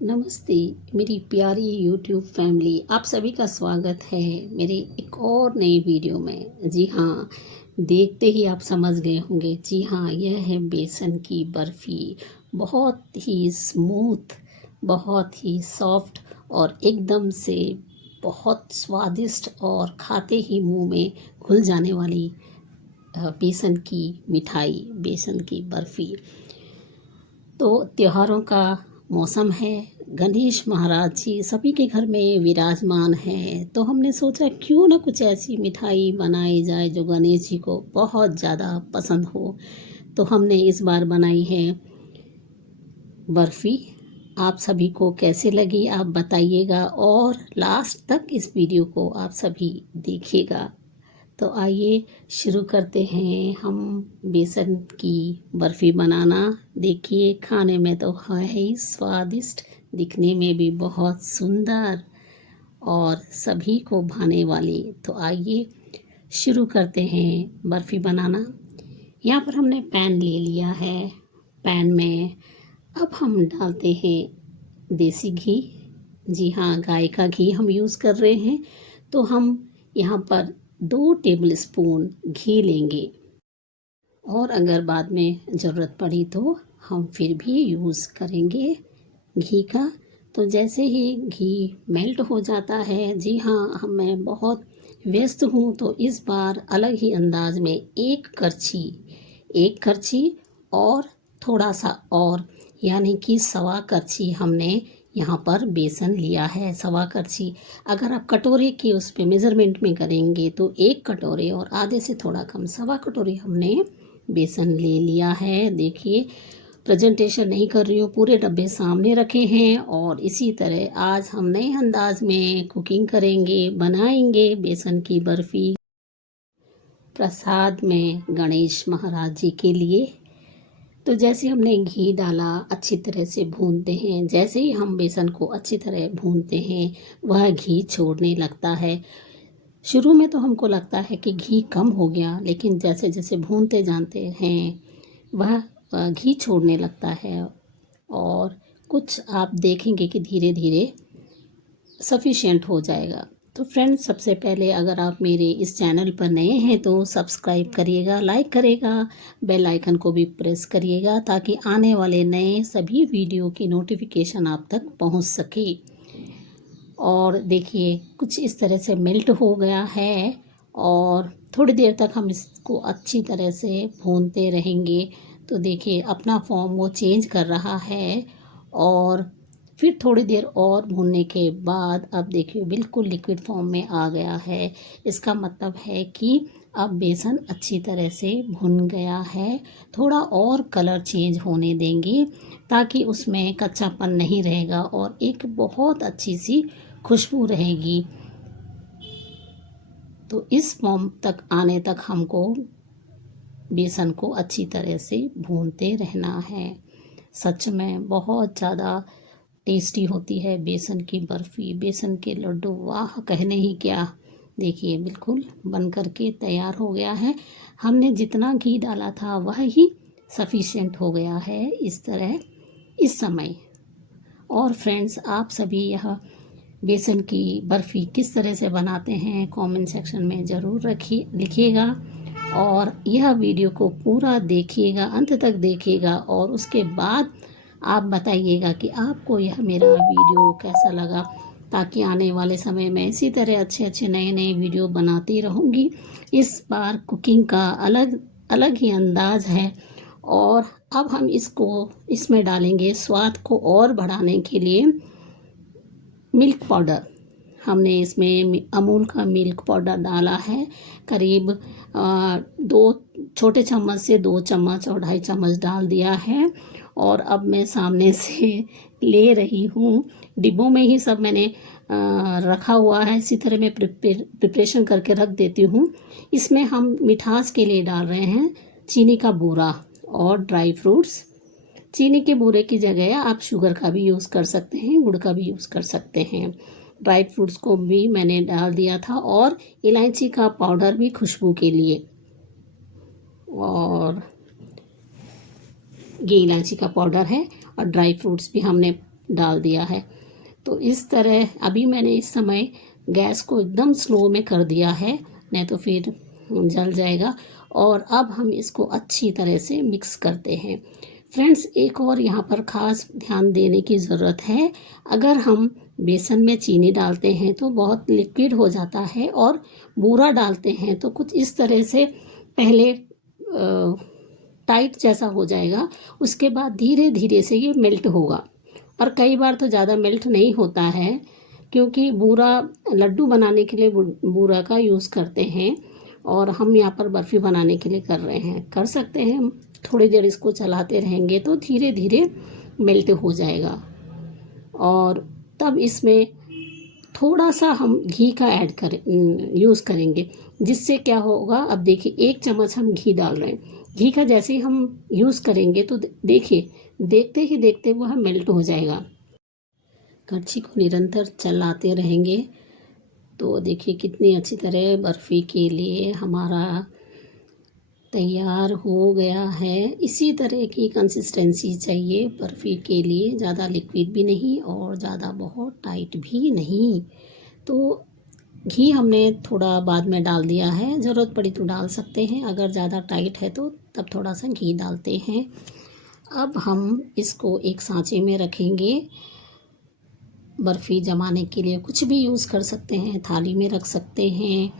नमस्ते मेरी प्यारी यूट्यूब फैमिली, आप सभी का स्वागत है मेरे एक और नई वीडियो में। जी हाँ, देखते ही आप समझ गए होंगे। जी हाँ, यह है बेसन की बर्फ़ी। बहुत ही स्मूथ, बहुत ही सॉफ्ट और एकदम से बहुत स्वादिष्ट और खाते ही मुंह में घुल जाने वाली बेसन की मिठाई, बेसन की बर्फ़ी। तो त्योहारों का मौसम है, गणेश महाराज जी सभी के घर में विराजमान हैं, तो हमने सोचा क्यों ना कुछ ऐसी मिठाई बनाई जाए जो गणेश जी को बहुत ज़्यादा पसंद हो। तो हमने इस बार बनाई है बर्फ़ी। आप सभी को कैसे लगी आप बताइएगा और लास्ट तक इस वीडियो को आप सभी देखिएगा। तो आइए शुरू करते हैं हम बेसन की बर्फ़ी बनाना। देखिए, खाने में तो है ही स्वादिष्ट, दिखने में भी बहुत सुंदर और सभी को भाने वाली। तो आइए शुरू करते हैं बर्फ़ी बनाना। यहाँ पर हमने पैन ले लिया है। पैन में अब हम डालते हैं देसी घी। जी हाँ, गाय का घी हम यूज़ कर रहे हैं। तो हम यहाँ पर 2 टेबलस्पून घी लेंगे और अगर बाद में ज़रूरत पड़ी तो हम फिर भी यूज़ करेंगे घी का। तो जैसे ही घी मेल्ट हो जाता है, जी हाँ, मैं बहुत व्यस्त हूँ तो इस बार अलग ही अंदाज में एक करछी और थोड़ा सा और, यानी कि सवा करछी हमने यहाँ पर बेसन लिया है। सवा करछी, अगर आप कटोरे के उस पे मेज़रमेंट में करेंगे तो 1 कटोरे और आधे से थोड़ा कम, सवा कटोरे हमने बेसन ले लिया है। देखिए, प्रेजेंटेशन नहीं कर रही हूँ, पूरे डब्बे सामने रखे हैं और इसी तरह आज हम नए अंदाज में कुकिंग करेंगे, बनाएंगे बेसन की बर्फ़ी प्रसाद में गणेश महाराज जी के लिए। तो जैसे हमने घी डाला, अच्छी तरह से भूनते हैं। जैसे ही हम बेसन को अच्छी तरह भूनते हैं, वह घी छोड़ने लगता है। शुरू में तो हमको लगता है कि घी कम हो गया, लेकिन जैसे जैसे भूनते जानते हैं वह घी छोड़ने लगता है और कुछ आप देखेंगे कि धीरे धीरे सफिशिएंट हो जाएगा। तो फ्रेंड्स, सबसे पहले अगर आप मेरे इस चैनल पर नए हैं तो सब्सक्राइब करिएगा, लाइक करेगा, बेल आइकन को भी प्रेस करिएगा ताकि आने वाले नए सभी वीडियो की नोटिफिकेशन आप तक पहुंच सके। और देखिए, कुछ इस तरह से मेल्ट हो गया है और थोड़ी देर तक हम इसको अच्छी तरह से भूनते रहेंगे। तो देखिए, अपना फॉर्म वो चेंज कर रहा है और फिर थोड़ी देर और भूनने के बाद अब देखिए बिल्कुल लिक्विड फॉर्म में आ गया है। इसका मतलब है कि अब बेसन अच्छी तरह से भुन गया है। थोड़ा और कलर चेंज होने देंगे ताकि उसमें कच्चापन नहीं रहेगा और एक बहुत अच्छी सी खुशबू रहेगी। तो इस फॉर्म तक आने तक हमको बेसन को अच्छी तरह से भूनते रहना है। सच में बहुत ज़्यादा टेस्टी होती है बेसन की बर्फ़ी, बेसन के लड्डू, वाह कहने ही क्या। देखिए, बिल्कुल बन कर के तैयार हो गया है। हमने जितना घी डाला था वह ही सफिशिएंट हो गया है इस तरह इस समय। और फ्रेंड्स, आप सभी यह बेसन की बर्फ़ी किस तरह से बनाते हैं कमेंट सेक्शन में ज़रूर लिखिएगा और यह वीडियो को पूरा देखिएगा, अंत तक देखिएगा और उसके बाद आप बताइएगा कि आपको यह मेरा वीडियो कैसा लगा, ताकि आने वाले समय में इसी तरह अच्छे अच्छे नए नए वीडियो बनाती रहूँगी। इस बार कुकिंग का अलग अलग ही अंदाज है और अब हम इसमें डालेंगे स्वाद को और बढ़ाने के लिए मिल्क पाउडर। हमने इसमें अमूल का मिल्क पाउडर डाला है, करीब 2 छोटे चम्मच से 2 चम्मच और 2.5 चम्मच डाल दिया है। और अब मैं सामने से ले रही हूँ, डिब्बों में ही सब मैंने रखा हुआ है। इसी तरह मैं प्रिपरेशन करके रख देती हूँ। इसमें हम मिठास के लिए डाल रहे हैं चीनी का बूरा और ड्राई फ्रूट्स। चीनी के बूरे की जगह आप शुगर का भी यूज़ कर सकते हैं, गुड़ का भी यूज़ कर सकते हैं। ड्राई फ्रूट्स को भी मैंने डाल दिया था और इलायची का पाउडर भी खुशबू के लिए, और ये इलायची का पाउडर है और ड्राई फ्रूट्स भी हमने डाल दिया है। तो इस तरह अभी मैंने इस समय गैस को एकदम स्लो में कर दिया है, नहीं तो फिर जल जाएगा। और अब हम इसको अच्छी तरह से मिक्स करते हैं। फ्रेंड्स, एक और यहाँ पर ख़ास ध्यान देने की ज़रूरत है। अगर हम बेसन में चीनी डालते हैं तो बहुत लिक्विड हो जाता है, और बूरा डालते हैं तो कुछ इस तरह से पहले टाइट जैसा हो जाएगा, उसके बाद धीरे धीरे से ये मेल्ट होगा। और कई बार तो ज़्यादा मेल्ट नहीं होता है, क्योंकि बूरा लड्डू बनाने के लिए बूरा का यूज़ करते हैं, और हम यहाँ पर बर्फ़ी बनाने के लिए कर रहे हैं। कर सकते हैं, थोड़ी देर इसको चलाते रहेंगे तो धीरे धीरे मेल्ट हो जाएगा। और तब इसमें थोड़ा सा हम घी का यूज़ करेंगे, जिससे क्या होगा, अब देखिए 1 चम्मच हम घी डाल रहे हैं। घी का जैसे ही हम यूज़ करेंगे तो देखिए, देखते ही देखते वह मेल्ट हो जाएगा। कड़छी को निरंतर चलाते रहेंगे तो देखिए कितनी अच्छी तरह बर्फ़ी के लिए हमारा तैयार हो गया है। इसी तरह की कंसिस्टेंसी चाहिए बर्फ़ी के लिए, ज़्यादा लिक्विड भी नहीं और ज़्यादा बहुत टाइट भी नहीं। तो घी हमने थोड़ा बाद में डाल दिया है, ज़रूरत पड़ी तो डाल सकते हैं, अगर ज़्यादा टाइट है तो तब थोड़ा सा घी डालते हैं। अब हम इसको एक सांचे में रखेंगे। बर्फ़ी जमाने के लिए कुछ भी यूज़ कर सकते हैं, थाली में रख सकते हैं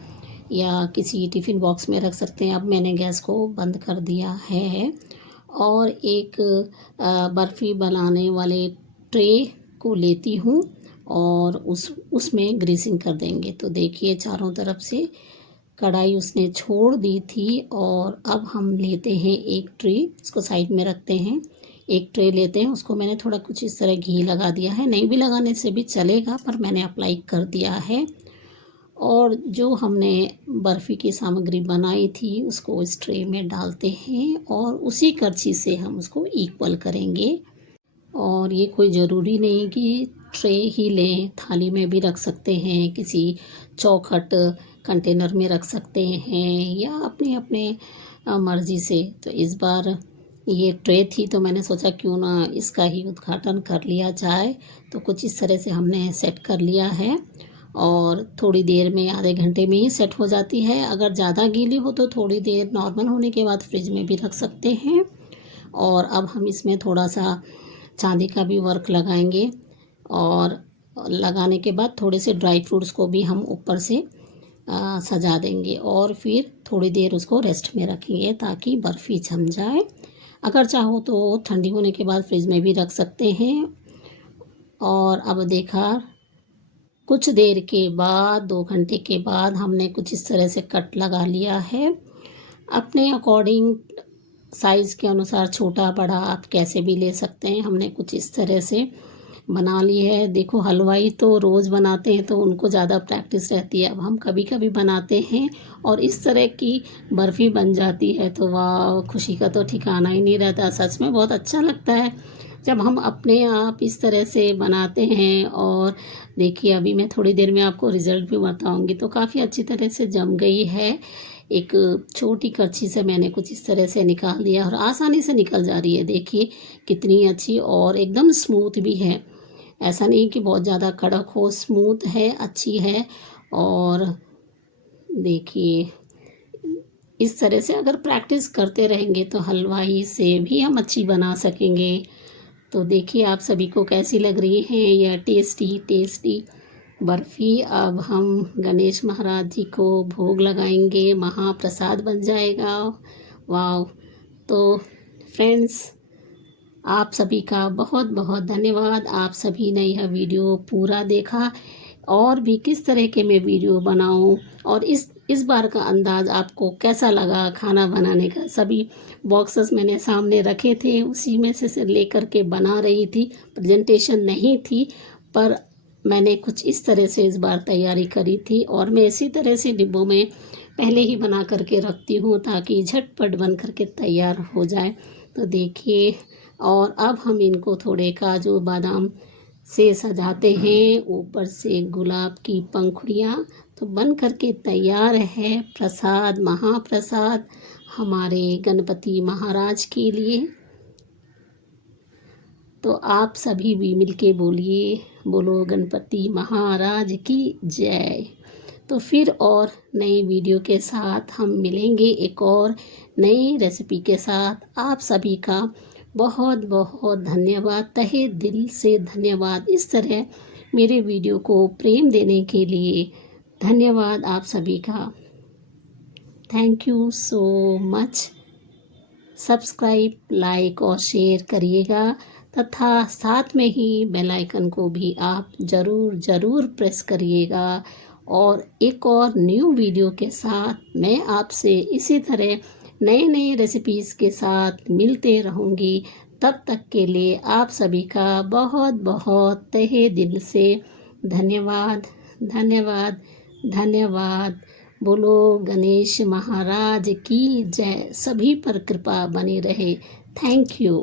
या किसी टिफ़िन बॉक्स में रख सकते हैं। अब मैंने गैस को बंद कर दिया है और एक बर्फ़ी बनाने वाले ट्रे को लेती हूँ और उसमें ग्रीसिंग कर देंगे। तो देखिए चारों तरफ से कढ़ाई उसने छोड़ दी थी, और अब हम लेते हैं एक ट्रे, इसको साइड में रखते हैं। एक ट्रे लेते हैं, उसको मैंने थोड़ा कुछ इस तरह घी लगा दिया है, नहीं भी लगाने से भी चलेगा, पर मैंने अप्लाई कर दिया है। और जो हमने बर्फ़ी की सामग्री बनाई थी उसको इस ट्रे में डालते हैं और उसी करछी से हम उसको इक्वल करेंगे। और ये कोई ज़रूरी नहीं कि ट्रे ही लें, थाली में भी रख सकते हैं, किसी चौखट कंटेनर में रख सकते हैं, या अपने अपने मर्ज़ी से। तो इस बार ये ट्रे थी तो मैंने सोचा क्यों ना इसका ही उद्घाटन कर लिया जाए। तो कुछ इस तरह से हमने सेट कर लिया है और थोड़ी देर में, आधे घंटे में ही सेट हो जाती है। अगर ज़्यादा गीली हो तो थोड़ी देर नॉर्मल होने के बाद फ्रिज में भी रख सकते हैं। और अब हम इसमें थोड़ा सा चांदी का भी वर्क लगाएंगे, और लगाने के बाद थोड़े से ड्राई फ्रूट्स को भी हम ऊपर से सजा देंगे, और फिर थोड़ी देर उसको रेस्ट में रखेंगे ताकि बर्फ़ी जम जाए। अगर चाहो तो ठंडी होने के बाद फ्रिज में भी रख सकते हैं। और अब देखा, कुछ देर के बाद, 2 घंटे के बाद हमने कुछ इस तरह से कट लगा लिया है। अपने अकॉर्डिंग साइज़ के अनुसार छोटा बड़ा आप कैसे भी ले सकते हैं। हमने कुछ इस तरह से बना ली है। देखो, हलवाई तो रोज़ बनाते हैं तो उनको ज़्यादा प्रैक्टिस रहती है, अब हम कभी कभी बनाते हैं और इस तरह की बर्फ़ी बन जाती है तो वाह, खुशी का तो ठिकाना ही नहीं रहता। सच में बहुत अच्छा लगता है जब हम अपने आप इस तरह से बनाते हैं। और देखिए, अभी मैं थोड़ी देर में आपको रिज़ल्ट भी बताऊंगी। तो काफ़ी अच्छी तरह से जम गई है। एक छोटी करछी से मैंने कुछ इस तरह से निकाल दिया और आसानी से निकल जा रही है। देखिए कितनी अच्छी, और एकदम स्मूथ भी है। ऐसा नहीं कि बहुत ज़्यादा कड़क हो, स्मूथ है, अच्छी है। और देखिए, इस तरह से अगर प्रैक्टिस करते रहेंगे तो हलवाई से भी हम अच्छी बना सकेंगे। तो देखिए आप सभी को कैसी लग रही है यह टेस्टी टेस्टी बर्फ़ी। अब हम गणेश महाराज जी को भोग लगाएंगे, महाप्रसाद बन जाएगा। वाह! तो फ्रेंड्स, आप सभी का बहुत बहुत धन्यवाद। आप सभी ने यह वीडियो पूरा देखा। और भी किस तरह के मैं वीडियो बनाऊं, और इस बार का अंदाज़ आपको कैसा लगा खाना बनाने का। सभी बॉक्सेस मैंने सामने रखे थे, उसी में से लेकर के बना रही थी। प्रेजेंटेशन नहीं थी, पर मैंने कुछ इस तरह से इस बार तैयारी करी थी। और मैं इसी तरह से डिब्बों में पहले ही बना करके रखती हूँ ताकि झटपट बन करके तैयार हो जाए। तो देखिए, और अब हम इनको थोड़े काजू बादाम से सजाते हैं, ऊपर से गुलाब की पंखुड़ियाँ। तो बन करके तैयार है प्रसाद, महाप्रसाद हमारे गणपति महाराज के लिए। तो आप सभी भी मिलके बोलिए, बोलो गणपति महाराज की जय। तो फिर और नई वीडियो के साथ हम मिलेंगे, एक और नई रेसिपी के साथ। आप सभी का बहुत बहुत धन्यवाद, तहे दिल से धन्यवाद। इस तरह मेरे वीडियो को प्रेम देने के लिए धन्यवाद आप सभी का। Thank you so much. Subscribe, like और शेयर करिएगा तथा साथ में ही बेल आइकन को भी आप ज़रूर प्रेस करिएगा। और एक और न्यू वीडियो के साथ मैं आपसे इसी तरह नए रेसिपीज़ के साथ मिलते रहूँगी। तब तक के लिए आप सभी का बहुत बहुत तहे दिल से धन्यवाद धन्यवाद धन्यवाद। बोलो गणेश महाराज की जय। सभी पर कृपा बनी रहे। Thank you.